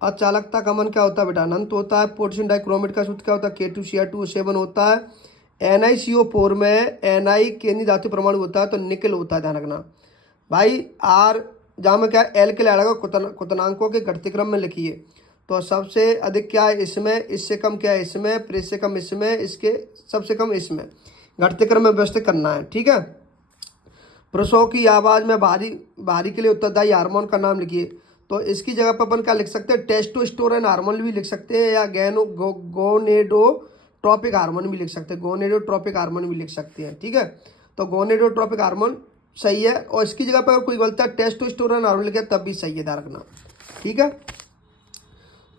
अचालकता का मन क्या होता है बेटा? अनंत होता है। पोटेशियम डाइक्रोमेट का सूत्र क्या होता है? K2Cr2O7 होता है। NiCO4 में Ni केंद्रीय धातु परमाणु होता है तो निकल होता है, ध्यान रखना भाई। आर जहाँ में क्या है, एल के लड़ेगा क्वथनांकों के घटते क्रम में लिखिए। तो सबसे अधिक क्या है इसमें, इससे कम क्या है इसमें, फिर इससे कम इसमें, इसके सबसे कम इसमें, घटते क्रम में व्यवस्थित करना है, ठीक है। पुरुषों की आवाज़ में भारी भारी के लिए उत्तरदायी हार्मोन का नाम लिखिए। तो इसकी जगह पर अपन क्या लिख सकते हैं? टेस्टोस्टेरोन हार्मोन भी लिख सकते हैं, या गोनेडोट्रोपिक हार्मोन भी लिख सकते हैं, गोनेडोट्रोपिक हार्मोन भी लिख सकते हैं, ठीक है। तो गोनेडोट्रोपिक हार्मोन सही है, और इसकी जगह पर कोई गलता टेस्टोस्टेरोन हार्मोन लिखे तब भी सही है, ध्यान रखना, ठीक है।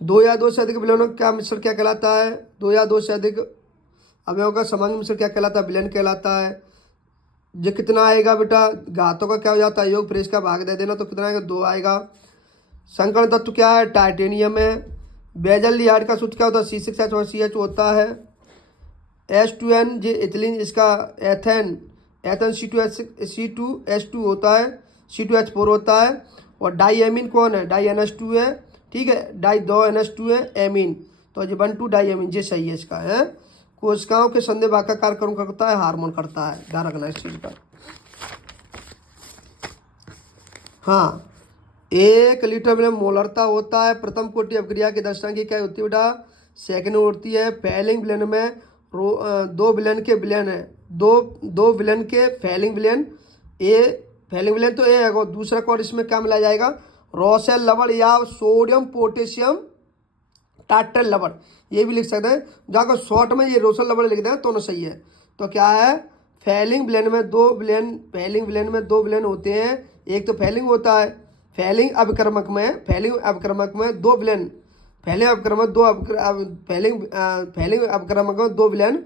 दो या दो से अधिक विलयनों का मिश्रण क्या कहलाता है? दो या दो से अधिक अवयवों का समांगी मिश्रण क्या कहलाता है? विलयन कहलाता है। जो कितना आएगा बेटा? घातों का क्या हो जाता है योग, फिर इसका भाग दे देना, तो कितना आएगा? 2 आएगा। संकरण तत्व क्या है? टाइटेनियम है। बेजल लिहार्ड का सूत्र क्या होता है? C6H1CH होता है। H2N जो इथिलीन, इसका एथेन C2H2 होता है, C2H4 होता है। और डाई एमीन कौन है? डाई NH2 है, ठीक है। डाई 2 NH2 है, एमीन, तो ये 1,2 डाई एमीन, ये सही है इसका है। कोशिकाओं के संदेह का कार्यक्रम करता है, हार्मोन करता है, ध्यान रखना इस चीज का। हाँ, 1 लीटर में मोलरता होता है। प्रथम कोटि अपक्रिया की दशा की क्या होती है बेटा? सेकंड होती है। फैलिंग विलयन में 2 विलयन के विलयन है, दो विलयन के फैलिंग विलयन। ए फैलिंग विलयन तो ए है, और दूसरा कोड इसमें क्या मिलाया जाएगा? रोसेल लवण या सोडियम पोटेशियम टाटल लवण, ये भी लिख सकते हैं। जाकर शॉर्ट में ये रोसेल लवण लिख दें तो ना सही है। तो क्या है? फैलिंग विलयन में 2 विलयन, फैलिंग विलयन में 2 विलयन होते हैं। एक तो फैलिंग होता है, फैलिंग अभिक्रमक में 2 विलयन, फैलिंग अभिक्रमक फैलिंग अभिक्रमक में 2 विलयन।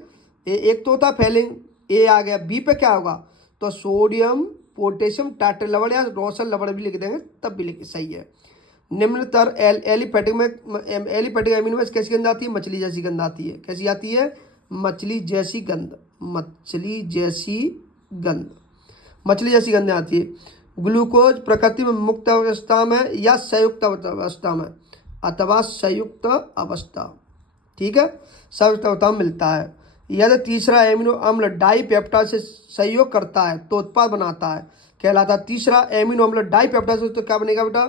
एक तो होता है फैलिंग, ए आ गया। बी पे क्या होगा? तो सोडियम पोटेशियम टाटल लवण या रोसेल लवण भी लिख देंगे तब भी सही है। निम्नतर एलिफेटिक एमिनो एसिड कैसी गंध आती है? मछली जैसी गंध आती है। कैसी आती है? मछली जैसी गंध, मछली जैसी गंध, मछली जैसी गंध आती है। ग्लूकोज प्रकृति में मुक्त अवस्था में या संयुक्त अवस्था में, अथवा संयुक्त अवस्था, ठीक है, संयुक्त अवस्था में मिलता है। यदि तीसरा एमिनो अम्ल डाइपेप्टाइड से सहयोग करता है तो उत्पाद बनाता है, कहलाता है। तीसरा एमिनो अम्ल डाइपेप्टाइड से तो क्या बनेगा बेटा?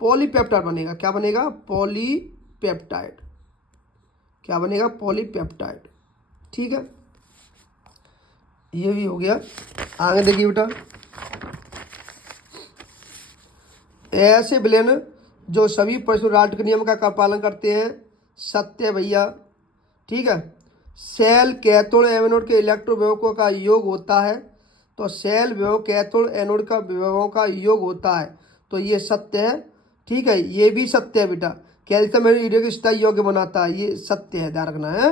पॉलीपेप्टाइड बनेगा। क्या बनेगा? पॉलीपेप्टाइड। क्या बनेगा? पॉलीपेप्टाइड, ठीक है। ये भी हो गया। आगे देखिए बेटा, ऐसे विलयन जो सभी परशुराल्ट के नियम का पालन करते हैं, सत्य भैया, ठीक है। सेल कैथोड एनोड के इलेक्ट्रो विभवों का योग होता है। तो सेल विभव कैथोड एनोड का विभवों का योग होता है, तो ये सत्य है, ठीक है। ये भी सत्य है बेटा। कैल्शियम यूरिया की स्थायी योग्य बनाता है, ये सत्य है, ध्यान रखना है,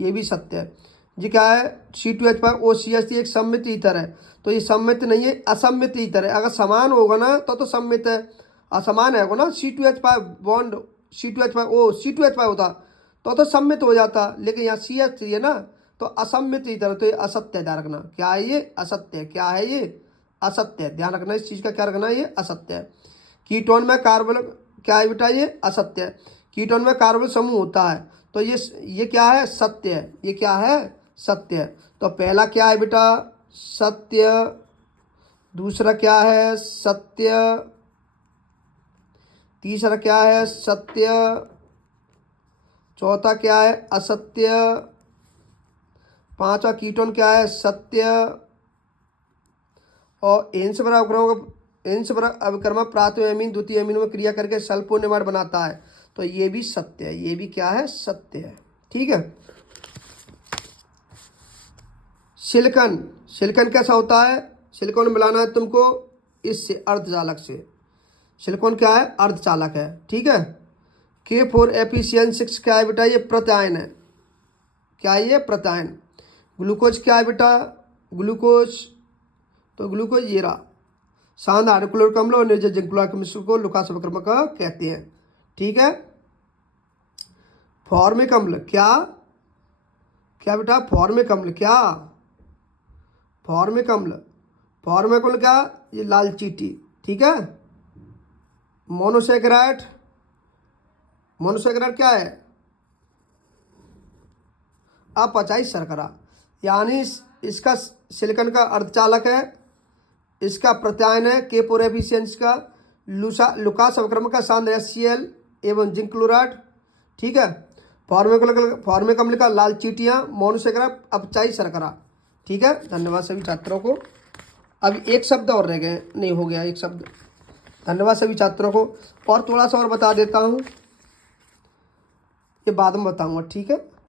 ये भी सत्य है। जी क्या है? C2H5OCH एक सम्मित ईथर है, तो ये सम्मित नहीं है, असम्मित ईथर है। अगर समान होगा ना तो सम्मित है, असमान है ना। C2H5 बॉन्ड C2H5 होता तो सम्मित हो जाता, लेकिन यहाँ CH है ना, तो असम्मित ईथर, तो ये असत्य है, ध्यान रखना। क्या है ये? असत्य है। क्या है ये? असत्य है, ध्यान रखना इस चीज का, क्या रखना है? ये असत्य है। कीटोन में कार्बन क्या है बेटा? ये असत्य है। कीटोन में कार्बन समूह होता है, तो ये क्या है? सत्य है। ये क्या है? सत्य है। तो पहला क्या है बेटा? सत्य। दूसरा क्या है? सत्य। तीसरा क्या है? सत्य। चौथा क्या है? असत्य। पांचवा कीटोन क्या है? सत्य। और एंस बराबर अभिकर्मा प्राथमिक एमीन द्वितीय एमीन में क्रिया करके सल्फोनेमाइड बनाता है, तो ये भी सत्य है। ये भी क्या है? सत्य है, ठीक है। सिलिकॉन, सिलिकॉन कैसा होता है? सिलिकॉन मिलाना है तुमको इससे, अर्धचालक से। सिलिकॉन क्या है? अर्धचालक है, ठीक है। K4FeCN6 क्या है बेटा? ये प्रत्यायन है। क्या है ये? प्रत्यायन। ग्लूकोज क्या है बेटा? ग्लूकोज, तो ग्लूकोज ये रहा, शांत हाइड्रोक्लोरिक अम्ल और निर्जल जिंक क्लोराइड के मिश्रण को लुकास अभिकर्मक कहते हैं, ठीक है। फॉर्मिक अम्ल क्या? क्या बेटा? फॉर्मिक अम्ल क्या? फॉर्मिक अम्ल, फॉर्मिक अम्ल क्या? ये लाल चींटी, ठीक है। मोनोसेकेराइड, मोनोसैकेराइड क्या है? अपचाई शर्करा, यानी इसका सिलिकॉन का अर्धचालक है, इसका प्रत्यायन है केपोरेफिशियंस का, लुकास अवक्रमक का सांद्र HCl एवं जिंक क्लोराइड। ठीक है, फॉर्मिक अम्ल का लाल चीटियाँ, मोनोसैकेराइड अपचाई शर्करा। ठीक है, धन्यवाद सभी छात्रों को। अब एक शब्द और रह गए, नहीं हो गया एक शब्द। धन्यवाद सभी छात्रों को। और थोड़ा सा और बता देता हूँ, ये बाद में बताऊँगा। ठीक है।